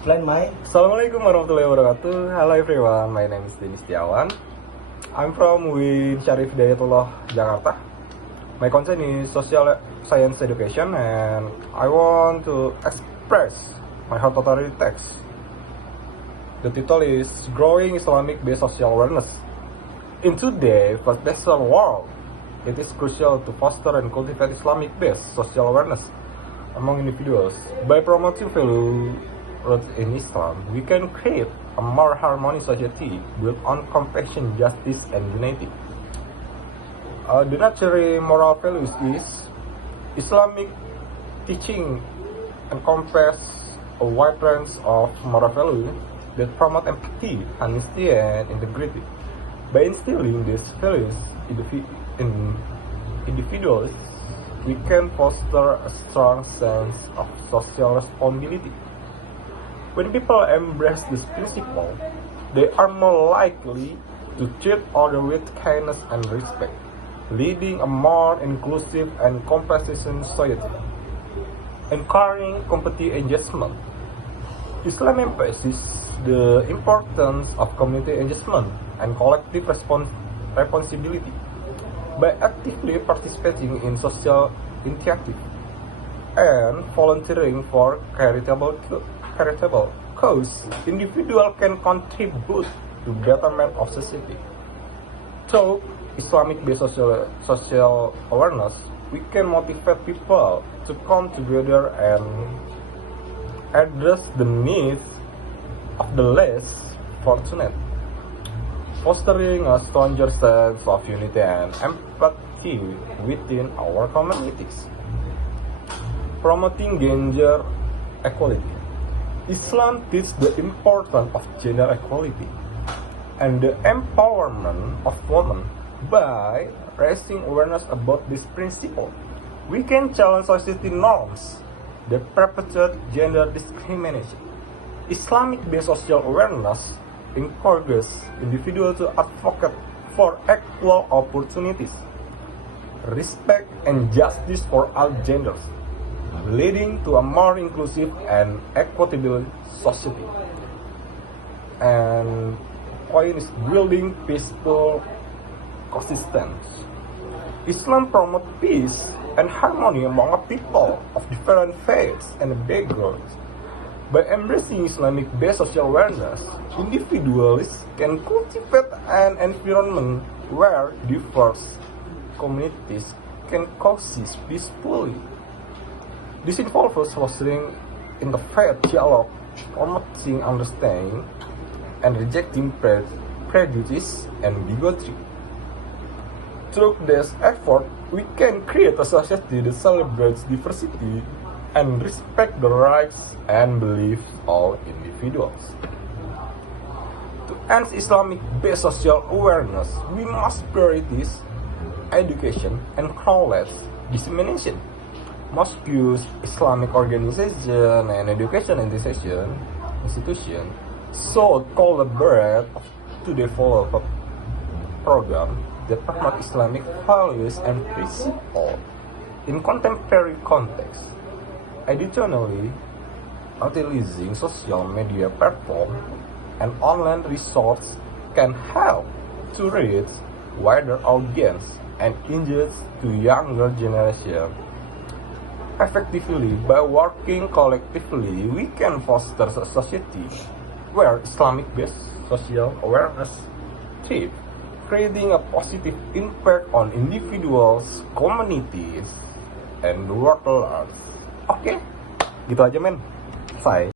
Plan my Assalamualaikum warahmatullahi wabarakatuh. Hello everyone, my name is Denny Setiawan. I'm from UIN Syarif Hidayatullah, Jakarta. My concern is social science education and I want to express my hot authority text. The title is Growing Islamic-Based Social Awareness. In today's fast-paced world, it is crucial to foster and cultivate Islamic-based social awareness among individuals. By promoting value roots in Islam, we can create a more harmonious society built on compassion, justice, and unity. The natural moral values is Islamic teaching encompass a wide range of moral values that promote empathy, honesty, and integrity. By instilling these values in individuals, we can foster a strong sense of social responsibility. When people embrace this principle, they are more likely to treat others with kindness and respect, leading a more inclusive and compassionate society. Encouraging community engagement. Islam emphasizes the importance of community engagement and collective responsibility. By actively participating in social initiatives and volunteering for charitable cause, individuals can contribute to betterment of society. Through Islamic-based social awareness, we can motivate people to come together and address the needs of the less fortunate, fostering a stronger sense of unity and empathy within our communities. Promoting gender equality. Islam teaches the importance of gender equality and the empowerment of women. By raising awareness about this principle, we can challenge society norms that perpetuate gender discrimination. Islamic-based social awareness encourages individuals to advocate for equal opportunities, respect, and justice for all genders, leading to a more inclusive and equitable society. And point is building peaceful coexistence. Islam promotes peace and harmony among people of different faiths and backgrounds. By embracing Islamic-based social awareness, individuals can cultivate an environment where diverse communities can coexist peacefully. This involves fostering interfaith dialogue, promoting understanding, and rejecting prejudice and bigotry. Through this effort, we can create a society that celebrates diversity and respects the rights and beliefs of individuals. To enhance Islamic-based social awareness, we must prioritize education and knowledge dissemination. Mosques, Islamic organization, and education institution should collaborate to develop a program that promote Islamic values and principles in contemporary context. Additionally, utilizing social media platforms and online resources can help to reach wider audience and engage to younger generation. Effectively, by working collectively, we can foster a society where Islamic-based social awareness thrives, creating a positive impact on individuals, communities, and the world at large. Oke, gitu aja men. Selesai.